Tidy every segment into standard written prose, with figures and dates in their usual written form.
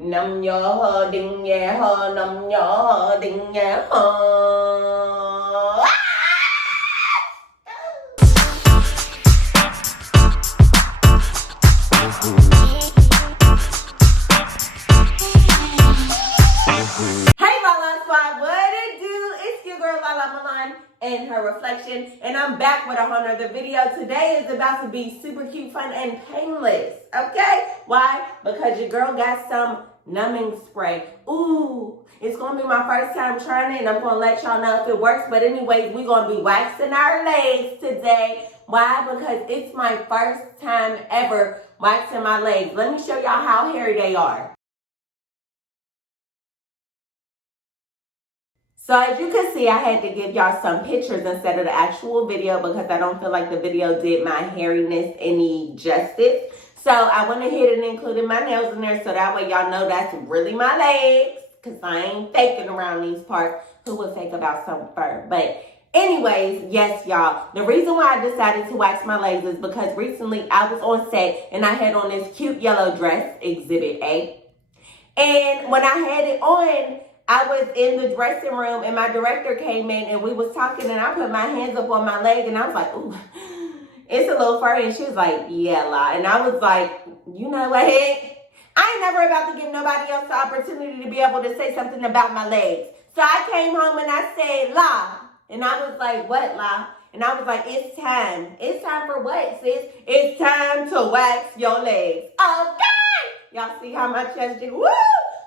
Nằm nhỏ đinh nhẹ hờ, nằm nhỏ đinh nhẹ hờ. Hey LaLa Squad, what it do? It's your girl LaLa Milan and her reflection, and I'm back with a whole nother video. Today is about to be super cute, fun, and painless, okay? Why? Because your girl got some numbing spray. Ooh, it's gonna be my first time trying it, and I'm gonna let y'all know if it works. But anyways, we're gonna be waxing our legs today. Why? Because it's my first time ever waxing my legs. Let me show y'all how hairy they are. So as you can see, I had to give y'all some pictures instead of the actual video because I don't feel like the video did my hairiness any justice. So I went ahead and included my nails in there so that way y'all know that's really my legs, because I ain't faking around these parts. Who would fake about some fur? But anyways, yes, y'all. The reason why I decided to wax my legs is because recently I was on set and I had on this cute yellow dress, Exhibit A. And when I had it on, I was in the dressing room and my director came in and we was talking and I put my hands up on my leg and I was like, ooh, it's a little furry. And she was like, yeah, La. And I was like, you know what? I ain't never about to give nobody else the opportunity to be able to say something about my legs. So I came home and I said, La. And I was like, what, La? And I was like, it's time. It's time for what, sis? It's time to wax your legs. Okay. Y'all see how my chest did? Woo!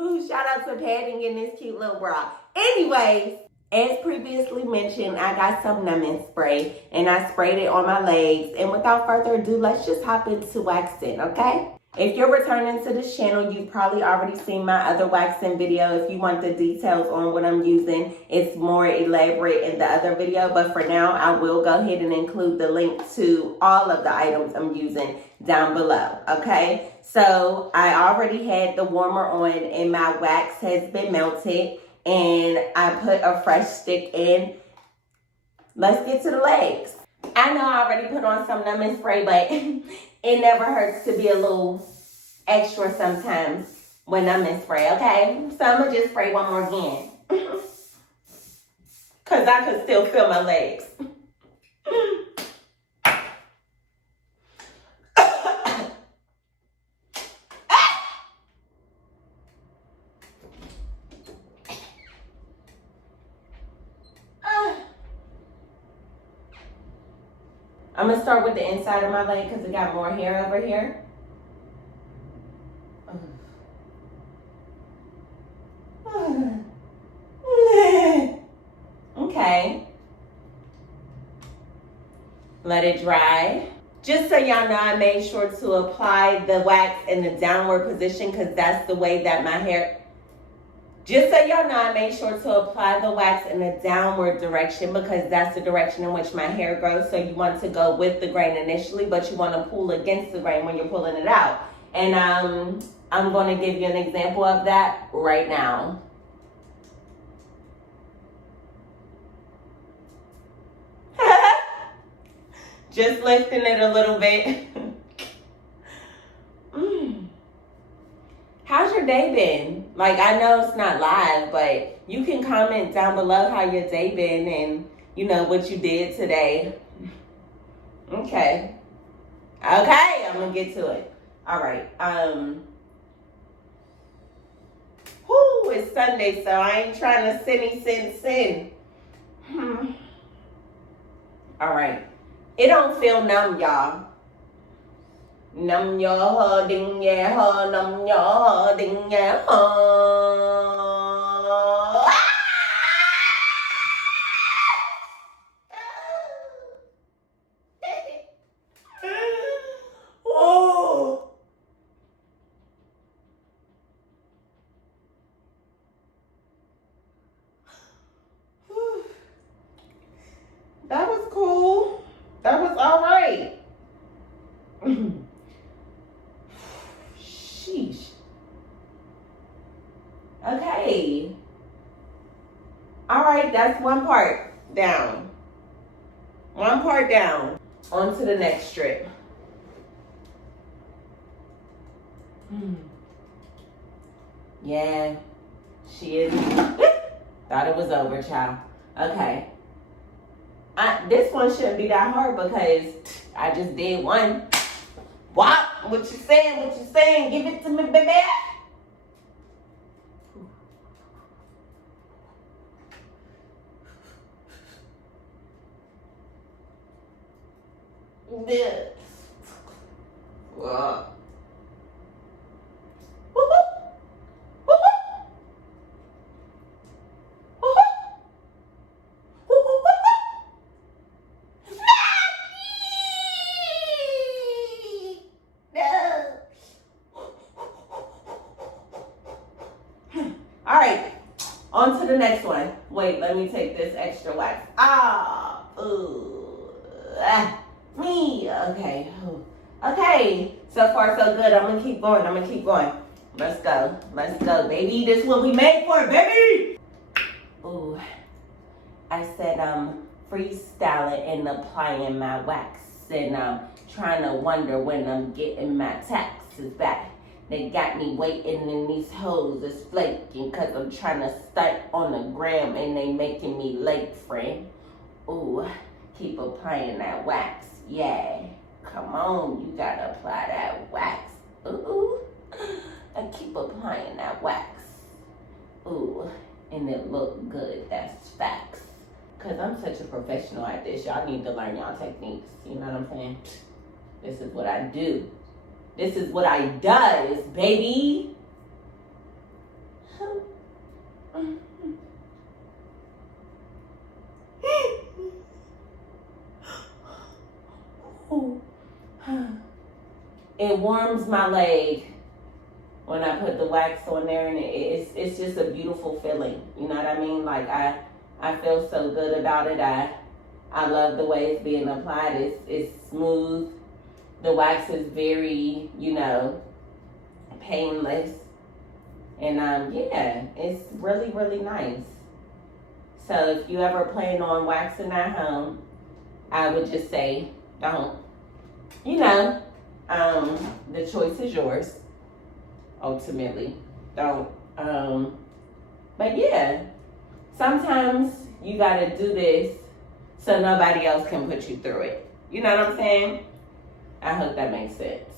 Ooh, shout out to padding in this cute little bra. Anyways, as previously mentioned, I got some numbing spray and I sprayed it on my legs. And without further ado, let's just hop into waxing, okay? If you're returning to this channel, you've probably already seen my other waxing video. If you want the details on what I'm using, it's more elaborate in the other video. But for now, I will go ahead and include the link to all of the items I'm using down below, okay? So I already had the warmer on and my wax has been melted. And I put a fresh stick in. Let's get to the legs. I know I already put on some numbing spray, but it never hurts to be a little extra sometimes when numbing spray, okay? So I'm gonna just spray one more again. Cause I can still feel my legs. I'm gonna start with the inside of my leg because it got more hair over here. Okay. Let it dry. Just so y'all know, I made sure to apply the wax in the downward position because that's the way that my hair... Just so y'all know, I made sure to apply the wax in a downward direction because that's the direction in which my hair grows. So you want to go with the grain initially, but you want to pull against the grain when you're pulling it out. And I'm going to give you an example of that right now. Just lifting it a little bit. How's your day been? Like, I know it's not live, but you can comment down below how your day been and, you know, what you did today. Okay. Okay, I'm gonna get to it. All right. Whoo, it's Sunday, so I ain't trying to sin. All right. It don't feel numb, y'all. Nằm nhỏ hờ đinh nhẹ hờ, nằm nhỏ hờ đinh nhẹ hờ. Oh. That was cool. That was all right. Sheesh. Okay. All right, that's one part down. One part down. On to the next strip. Yeah, she is. Thought it was over, child. Okay. This one shouldn't be that hard because I just did one. What? What you saying? What you saying? Give it to me, baby. This. Whoa. All right, on to the next one. Wait, let me take this extra wax. Me. Okay. Okay. So far, so good. I'm gonna keep going. Let's go. Let's go, baby. This is what we made for, baby. Ooh. I said freestyling and applying my wax, and trying to wonder when I'm getting my taxes back. They got me waiting and these hoes is flaking cause I'm trying to stunt on the gram and they making me late, friend. Ooh, keep applying that wax. Yeah, come on, you gotta apply that wax. Ooh, I keep applying that wax. Ooh, and it look good, that's facts. Cause I'm such a professional at this. Y'all need to learn y'all techniques, you know what I'm saying? This is what I do. This is what I does, baby. It warms my leg when I put the wax on there, and it's just a beautiful feeling. You know what I mean? Like I feel so good about it. I love the way it's being applied. It's smooth. The wax is very, painless. And yeah, it's really, really nice. So if you ever plan on waxing at home, I would just say don't. The choice is yours, ultimately. Don't. But yeah, sometimes you gotta do this so nobody else can put you through it. You know what I'm saying? I hope that makes sense.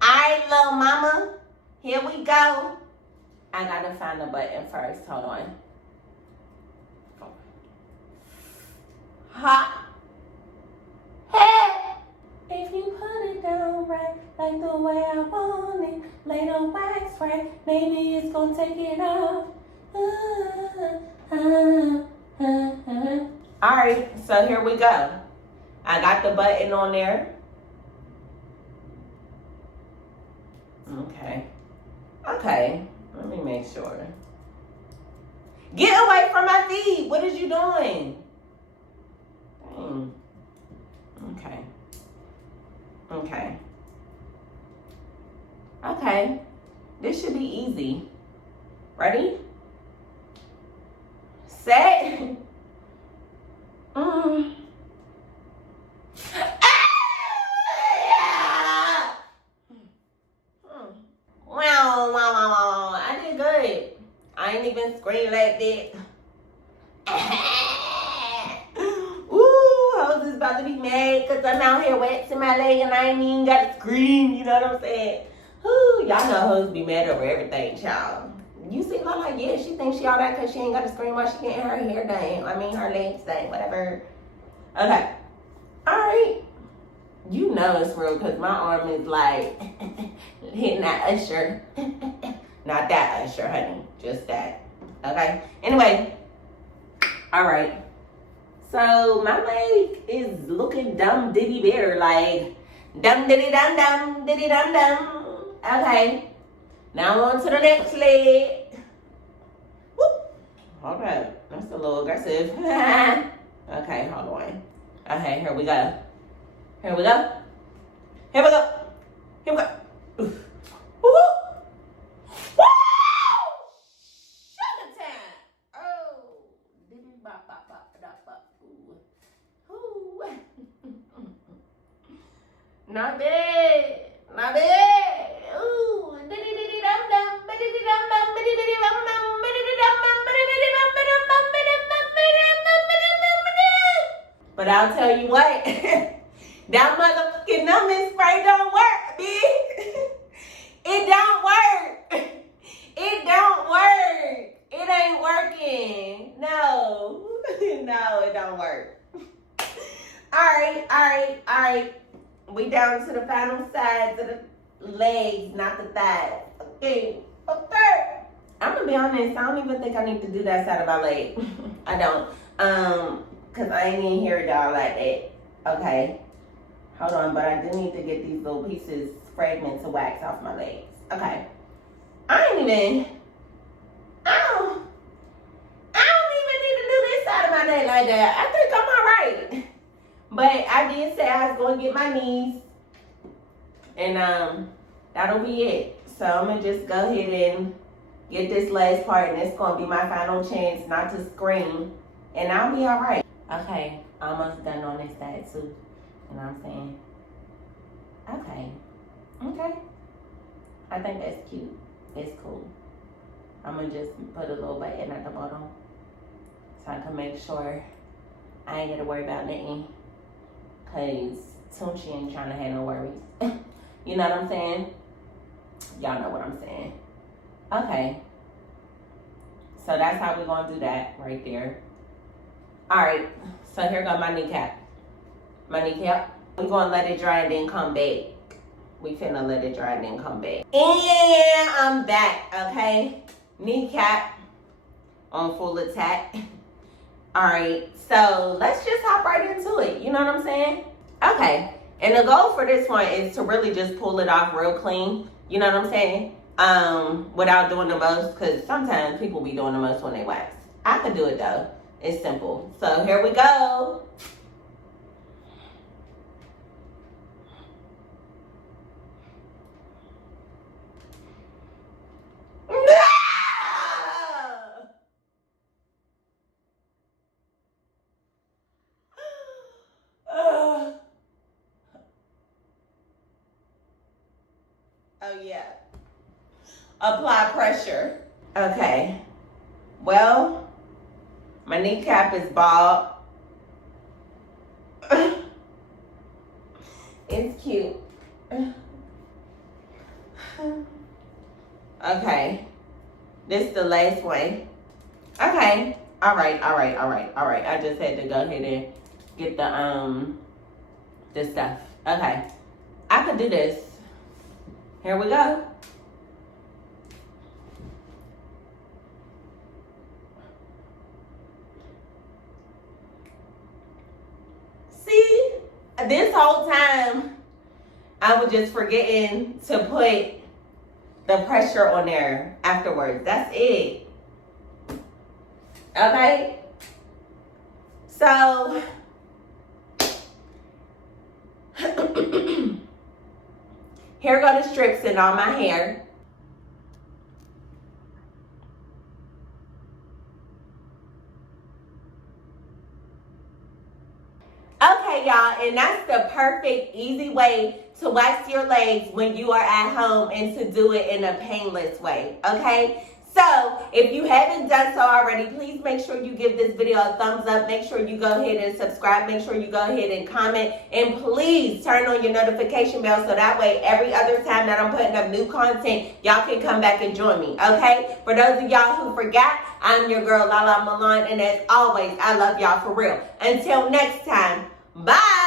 All right, little mama, here we go. I gotta find the button first. Hold on. Ha. Hey. If you put it down right, like the way I want it, lay the wax right, maybe it's gonna take it off. All right, so here we go. I got the button on there. Okay, let me make sure. Get away from my feet. What is you doing? Dang. Okay. This should be easy. Ready? Set. Wow. I did good. I ain't even scream like that. Ooh, hoes is about to be mad because I'm out here waxing my leg and I ain't even got to scream. You know what I'm saying? Ooh, y'all know hoes be mad over everything, child. You see LaLa, yeah, she thinks she all that because she ain't got to scream while she getting her hair done. Her legs done, whatever. Okay. All right. You know it's real because my arm is like hitting that usher. Not that usher, honey. Just that. Okay? Anyway. All right. So my leg is looking dumb diddy better. Like, dum diddy dum dum diddy dum dum. Okay. Now on to the next leg. Whoop. Hold up. That's a little aggressive. Okay, hold on. Okay, here we go. Here we go. Woo! Sugar time. Oh. Diddy bop bop bop bop bop. Ooh. Not bad. Ooh. Diddy diddy dum dum. Diddy dum I'll tell you what, that motherfucking numbing spray don't work, bitch. It don't work. It don't work. It ain't working. No. No, it don't work. All right. We down to the final sides of the legs, not the thighs. Okay. I'm gonna be honest, I don't even think I need to do that side of my leg. I don't. Cause I ain't even hear y'all like that. Okay. Hold on, but I do need to get these little pieces, fragments of wax off my legs. Okay. I don't even need to do this side of my leg like that. I think I'm all right. But I did say I was gonna get my knees. And that'll be it. So I'm gonna just go ahead and get this last part, and it's gonna be my final chance not to scream. And I'll be all right. Okay, almost done on this side too. You know what I'm saying? Okay. I think that's cute. It's cool. I'm gonna just put a little button at the bottom so I can make sure I ain't gotta worry about nothing. Cause Tunchi ain't trying to have no worries. You know what I'm saying? Y'all know what I'm saying. Okay. So that's how we're gonna do that right there. Alright, so here go my kneecap. We're gonna let it dry and then come back. We finna let it dry and then come back. And I'm back, okay? Kneecap on full attack. Alright, so let's just hop right into it. You know what I'm saying? Okay, and the goal for this one is to really just pull it off real clean. You know what I'm saying? Without doing the most, because sometimes people be doing the most when they wax. I can do it though. It's simple. So here we go. Oh yeah. Apply pressure. Okay. Well, my kneecap is bald. It's cute. Okay. This is the last one. Okay. All right. I just had to go ahead and get the stuff. Okay. I could do this. Here we go. See, this whole time I was just forgetting to put the pressure on there afterwards. That's it. Okay. So here go the strips in all my hair. Okay, y'all, and that's the perfect, easy way to wax your legs when you are at home and to do it in a painless way, okay? So, if you haven't done so already, please make sure you give this video a thumbs up. Make sure you go ahead and subscribe. Make sure you go ahead and comment. And please turn on your notification bell so that way every other time that I'm putting up new content, y'all can come back and join me, okay? For those of y'all who forgot, I'm your girl, LaLa Milan. And as always, I love y'all for real. Until next time, bye!